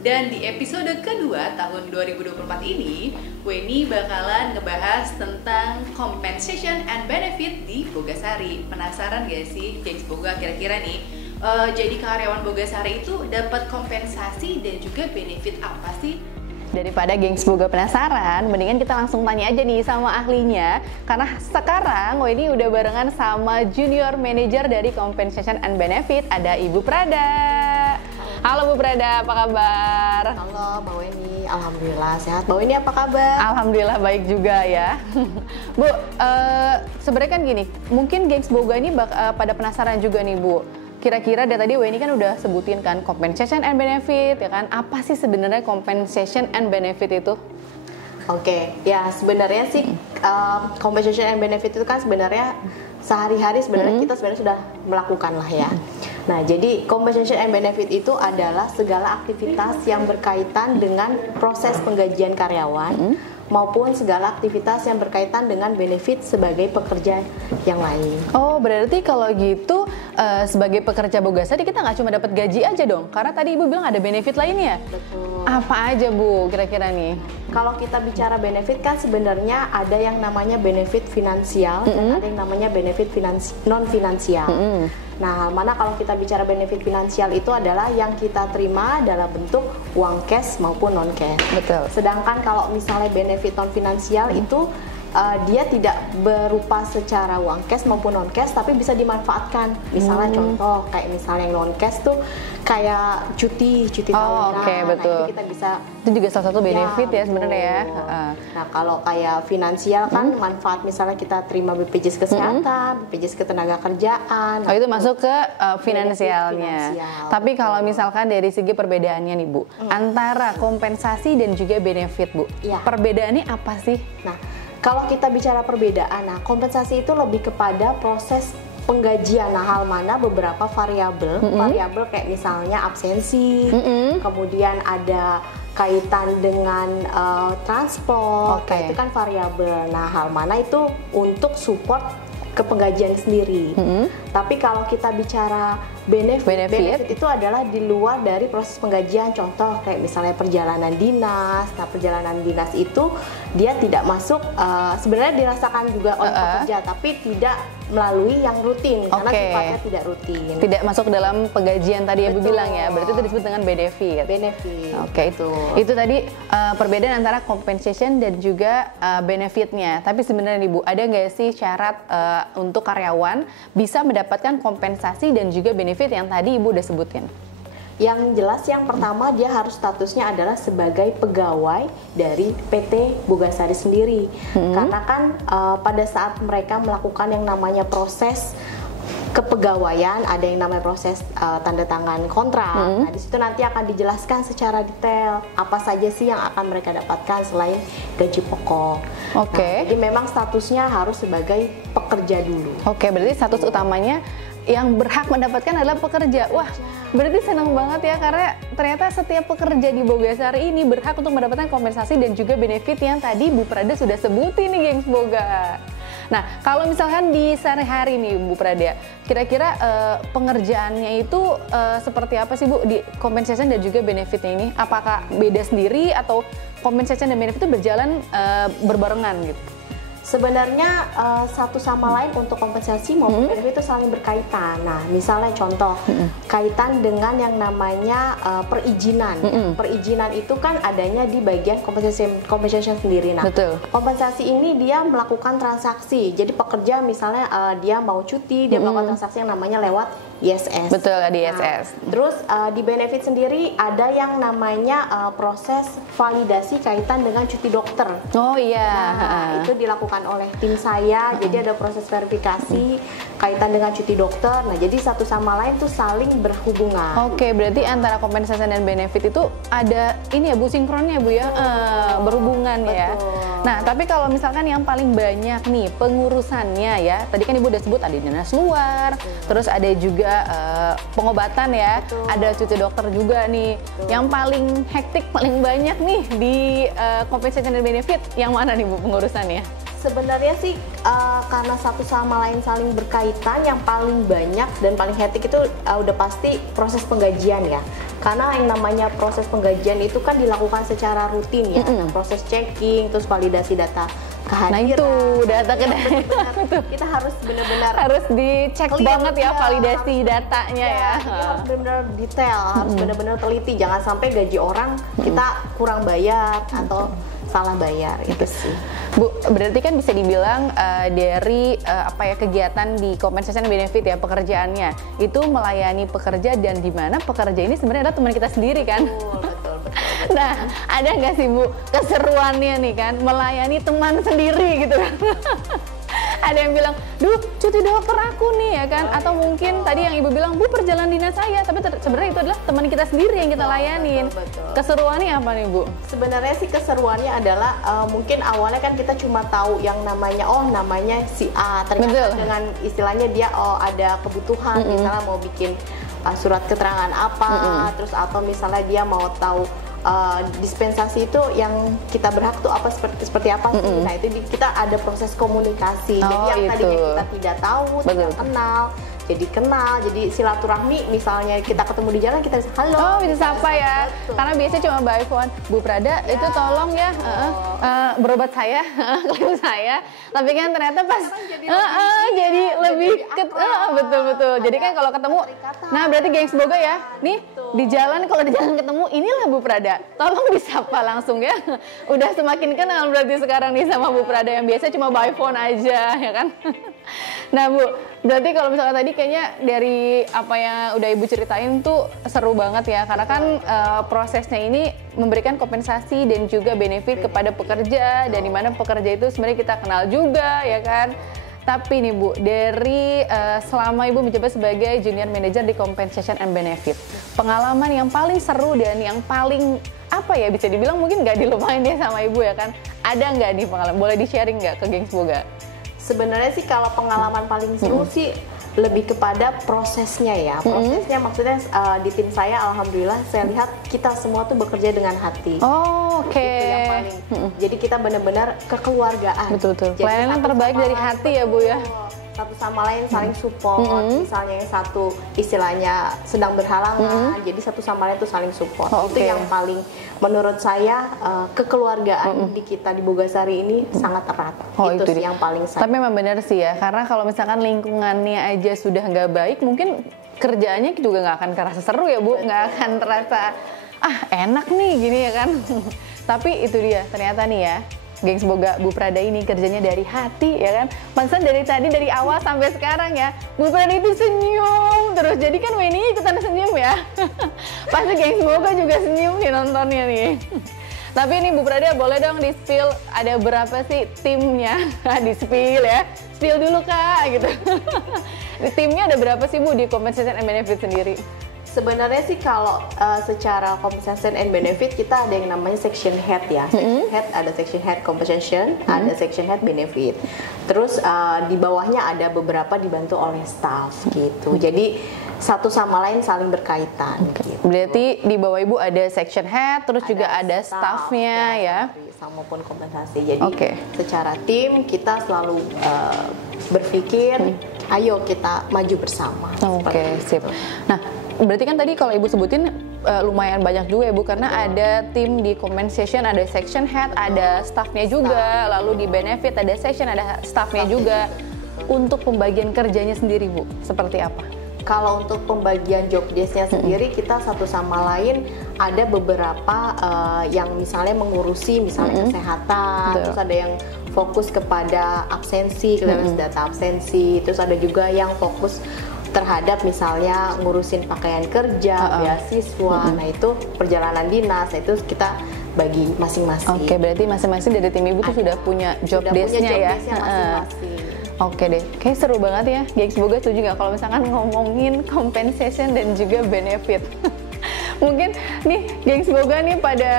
Dan di episode kedua tahun 2024 ini, Weni bakalan ngebahas tentang compensation and benefit di Bogasari. Penasaran gak sih, Gengs Boga, kira-kira nih, jadi karyawan Bogasari itu dapat kompensasi dan juga benefit apa sih? Daripada Gengs Boga penasaran, mendingan kita langsung tanya aja nih sama ahlinya. Karena sekarang Weni udah barengan sama Junior Manager dari Compensation and Benefit, ada Ibu Prada. Halo Bu Prada, apa kabar? Halo Mbak Weni, alhamdulillah sehat. Mbak Weni apa kabar? Alhamdulillah baik juga ya. Bu, sebenarnya kan gini, mungkin Gengs Boga ini pada penasaran juga nih Bu. Kira-kira dari tadi Weni kan udah sebutin kan compensation and benefit ya kan. Apa sih sebenarnya compensation and benefit itu? Oke, ya sebenarnya sih compensation and benefit itu kan sebenarnya sehari-hari sebenarnya kita sebenarnya sudah melakukan lah ya. Nah, jadi compensation and benefit itu adalah segala aktivitas yang berkaitan dengan proses penggajian karyawan maupun segala aktivitas yang berkaitan dengan benefit sebagai pekerja yang lain. Oh, berarti kalau gitu sebagai pekerja Bogasari kita nggak cuma dapat gaji aja dong? Karena tadi Ibu bilang ada benefit lainnya. Betul. Apa aja Bu kira-kira nih? Kalau kita bicara benefit kan sebenarnya ada yang namanya benefit finansial dan ada yang namanya benefit non finansial. Nah, mana kalau kita bicara benefit finansial itu adalah yang kita terima dalam bentuk uang cash maupun non cash. Betul. Sedangkan kalau misalnya benefit non finansial itu dia tidak berupa secara uang cash maupun non cash, tapi bisa dimanfaatkan. Misalnya contoh kayak misalnya yang non cash tuh kayak cuti tahunan. Oke, betul. Nah, itu kita bisa, itu juga salah satu benefit ya sebenarnya ya. Nah, kalau kayak finansial kan manfaat misalnya kita terima BPJS Kesehatan, BPJS Ketenagakerjaan. Oh, itu masuk ke finansialnya. Tapi kalau misalkan dari segi perbedaannya nih Bu, antara kompensasi dan juga benefit Bu, perbedaannya apa sih? Nah, kalau kita bicara perbedaan, nah kompensasi itu lebih kepada proses penggajian. Nah, hal mana beberapa variabel kayak misalnya absensi, kemudian ada kaitan dengan transport, itu kan variabel. Nah, hal mana itu untuk support ke penggajian sendiri. Tapi kalau kita bicara benefit itu adalah di luar dari proses penggajian. Contoh kayak misalnya perjalanan dinas. Nah, perjalanan dinas itu dia tidak masuk, sebenarnya dirasakan juga oleh pekerja, tapi tidak melalui yang rutin karena sifatnya tidak rutin. Tidak masuk dalam penggajian tadi yang Bu bilang ya. Berarti itu disebut dengan benefit. Oke, itu tadi perbedaan antara compensation dan juga benefitnya. Tapi sebenarnya nih Bu, ada nggak sih syarat untuk karyawan bisa mendapatkan kompensasi dan juga benefit yang tadi Ibu udah sebutin? Yang jelas yang pertama dia harus statusnya adalah sebagai pegawai dari PT Bogasari sendiri. Karena kan pada saat mereka melakukan yang namanya proses kepegawaian, ada yang namanya proses tanda tangan kontrak. Nah, di situ nanti akan dijelaskan secara detail apa saja sih yang akan mereka dapatkan selain gaji pokok. Nah, jadi memang statusnya harus sebagai pekerja dulu. Oke, berarti status utamanya yang berhak mendapatkan adalah pekerja. Wah, berarti senang banget ya, karena ternyata setiap pekerja di Bogasari ini berhak untuk mendapatkan kompensasi dan juga benefit yang tadi Bu Prada sudah sebutin nih, Gengs Boga. Nah, kalau misalkan di sehari-hari nih Bu Prada, kira-kira pengerjaannya itu seperti apa sih Bu di compensation dan juga benefitnya ini? Apakah beda sendiri atau compensation dan benefit itu berjalan berbarengan gitu? Sebenarnya satu sama lain untuk kompensasi maupun benefit itu saling berkaitan. Nah, misalnya contoh kaitan dengan yang namanya perizinan. Perizinan itu kan adanya di bagian compensation sendiri. Nah, kompensasi ini dia melakukan transaksi. Jadi pekerja misalnya dia mau cuti, dia melakukan transaksi yang namanya lewat ISS. Betul, di ISS. Nah, terus di benefit sendiri ada yang namanya proses validasi kaitan dengan cuti dokter. Oh iya. Nah, itu dilakukan oleh tim saya. Jadi ada proses verifikasi kaitan dengan cuti dokter. Nah, jadi satu sama lain tuh saling berhubungan. Oke, berarti antara kompensasi dan benefit itu ada ini ya Bu, sinkronnya Bu ya, berhubungan ya. Nah, tapi kalau misalkan yang paling banyak nih pengurusannya ya, tadi kan Ibu udah sebut ada dinas luar, terus ada juga pengobatan ya, ada cuti dokter juga nih. Yang paling hektik, paling banyak nih di compensation dan benefit, yang mana nih Bu pengurusannya? Sebenarnya sih karena satu sama lain saling berkaitan, yang paling banyak dan paling hektik itu udah pasti proses penggajian ya. Karena yang namanya proses penggajian itu kan dilakukan secara rutin ya. Nah, proses checking, terus validasi data kehadiran. Nah itu data Kita harus benar-benar harus dicek clear, banget ya, ya, validasi datanya ya. Kita harus benar-benar detail, harus benar-benar teliti. Jangan sampai gaji orang kita kurang bayar atau salah bayar, itu sih. Bu, berarti kan bisa dibilang dari kegiatan di compensation benefit ya, pekerjaannya itu melayani pekerja, dan di mana pekerja ini sebenarnya adalah teman kita sendiri kan. Betul. Nah, ada nggak sih Bu keseruannya nih kan melayani teman sendiri gitu kan? Ada yang bilang, duh cuti dokter aku nih ya kan, atau mungkin tadi yang Ibu bilang, Bu perjalanan dinas saya, tapi sebenarnya itu adalah teman kita sendiri yang kita layanin. Betul. Keseruannya apa nih Bu? Sebenarnya sih keseruannya adalah mungkin awalnya kan kita cuma tahu yang namanya si A, ternyata dengan istilahnya dia ada kebutuhan, misalnya mau bikin surat keterangan apa, terus atau misalnya dia mau tahu dispensasi itu yang kita berhak tuh apa, seperti apa sih. Nah itu kita ada proses komunikasi. Jadi yang tadinya kita tidak tahu, tidak kenal, jadi kenal, jadi silaturahmi. Misalnya kita ketemu di jalan, kita bisa halo, bisa sapa ya. Betul. Karena biasanya cuma by phone, Bu Prada ya, itu tolong ya berobat saya, klaim saya. Tapi kan ternyata pas jadi lebih betul. Jadi kan kalau ketemu, nah berarti gengs boga ya. Nih di jalan, kalau di jalan ketemu, inilah Bu Prada. Tolong disapa langsung ya. Udah semakin kenal berarti sekarang nih sama Bu Prada yang biasa cuma by phone aja ya kan. Nah Bu, berarti kalau misalnya tadi kayaknya dari apa yang udah Ibu ceritain tuh seru banget ya, karena kan prosesnya ini memberikan kompensasi dan juga benefit kepada pekerja, dan dimana pekerja itu sebenarnya kita kenal juga ya kan. Tapi nih Bu, dari selama Ibu menjabat sebagai junior manager di compensation and benefit, pengalaman yang paling seru dan yang paling bisa dibilang mungkin nggak dilupain deh sama Ibu ya kan, ada nggak nih pengalaman? Boleh di-sharing nggak ke gengs boga? Sebenarnya sih kalau pengalaman paling seru sih lebih kepada prosesnya ya. Prosesnya maksudnya di tim saya alhamdulillah saya lihat kita semua tuh bekerja dengan hati. Oke. Itu yang paling. Jadi kita benar-benar kekeluargaan. Betul. Jadi pelayanan terbaik dari hati ya Bu ya. Satu sama lain saling support. Misalnya yang satu istilahnya sedang berhalangan, jadi satu sama lain tuh saling support. Itu yang paling menurut saya kekeluargaan di kita di Bogasari ini sangat erat. Itu sih yang paling saya. Tapi memang benar sih ya, karena kalau misalkan lingkungannya aja sudah nggak baik, mungkin kerjaannya juga nggak akan terasa seru ya Bu, nggak akan terasa enak nih gini ya kan. Tapi itu dia ternyata nih ya, gengs boga Bu Prada ini kerjanya dari hati ya kan. Pantesan dari tadi, dari awal sampai sekarang ya, Bu Prada itu senyum terus. Jadi kan Weni ikutan senyum ya. Pasti gengs boga juga senyum nih nontonnya nih. Tapi ini Bu Prada boleh dong di-spill ada berapa sih timnya? Di-spill ya. Spill dulu Kak gitu. Di timnya ada berapa sih Bu di compensation and benefit sendiri? Sebenarnya sih kalau secara compensation and benefit kita ada yang namanya section head ya. Section head, ada section head compensation, ada section head benefit. Terus di bawahnya ada beberapa dibantu oleh staff gitu. Jadi satu sama lain saling berkaitan. Gitu. Berarti di bawah Ibu ada section head, terus juga ada staffnya ya. Maupun kompensasi. Jadi secara tim kita selalu berpikir, ayo kita maju bersama. Oke, sip. Nah, berarti kan tadi kalau Ibu sebutin lumayan banyak juga ya Bu, karena ada tim di compensation, ada section head, ada staffnya juga, lalu di benefit ada section, ada staffnya juga. Untuk pembagian kerjanya sendiri Bu, seperti apa? Kalau untuk pembagian job desk-nya sendiri, kita satu sama lain ada beberapa yang misalnya mengurusi misalnya kesehatan, terus ada yang fokus kepada absensi, data absensi, terus ada juga yang fokus terhadap misalnya ngurusin pakaian kerja, beasiswa, nah itu perjalanan dinas, itu kita bagi masing-masing. Oke, berarti masing-masing dari tim Ibu tuh sudah punya job desk-nya ya? Masing-masing. Oke deh, kayak seru banget ya. Gengs boga setuju nggak kalau misalkan ngomongin compensation dan juga benefit? Mungkin nih gengs boga nih pada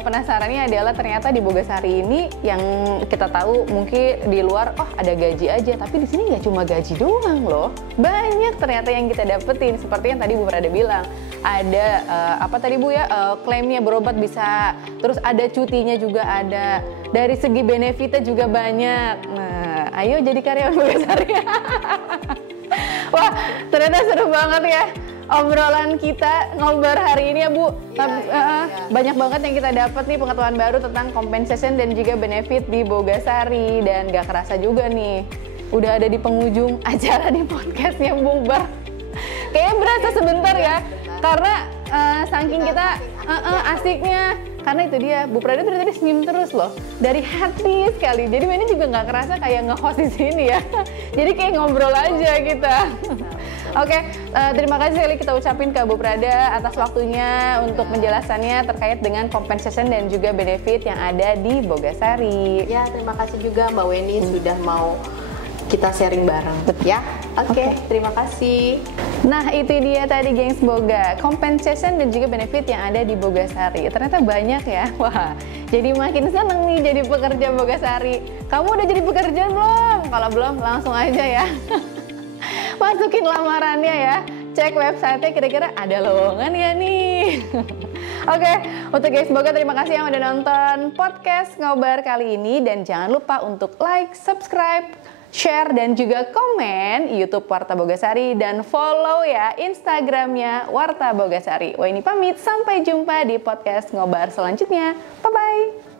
penasarannya adalah ternyata di Bogasari ini yang kita tahu mungkin di luar ada gaji aja, tapi di sini nggak cuma gaji doang loh, banyak ternyata yang kita dapetin seperti yang tadi Bu Prada bilang, ada klaimnya berobat bisa, terus ada cutinya juga ada, dari segi benefitnya juga banyak. Nah, ayo jadi karyawan Bogasari. Wah, ternyata seru banget ya. obrolan kita ngobar hari ini ya Bu. Banyak banget yang kita dapat nih pengetahuan baru tentang compensation dan juga benefit di Bogasari. Dan gak kerasa juga nih, udah ada di penghujung acara di podcastnya Bubar. Kayaknya berasa sebentar ya, karena saking kita asiknya. Karena itu dia, Bu Prada tuh tadi senyum terus loh, dari hati sekali. Jadi ini juga nggak kerasa kayak nge-host di sini ya. Jadi kayak ngobrol aja kita. Oke, terima kasih sekali kita ucapin ke Bu Prada atas waktunya untuk menjelaskannya terkait dengan compensation dan juga benefit yang ada di Bogasari. Ya, terima kasih juga Mbak Weni sudah mau kita sharing bareng ya. Oke, terima kasih. Nah, itu dia tadi gengs Boga, compensation dan juga benefit yang ada di Bogasari. Ternyata banyak ya. Wah, jadi makin seneng nih jadi pekerja Bogasari. Kamu udah jadi pekerja belum? Kalau belum, langsung aja ya. Masukin lamarannya ya. Cek website-nya kira-kira ada lowongan ya nih. Oke, untuk gengs Boga terima kasih yang udah nonton podcast Ngobar kali ini. Dan jangan lupa untuk like, subscribe, share dan juga komen YouTube Warta Bogasari dan follow ya Instagramnya Warta Bogasari. Wah, ini pamit, sampai jumpa di podcast Ngobar selanjutnya. Bye-bye.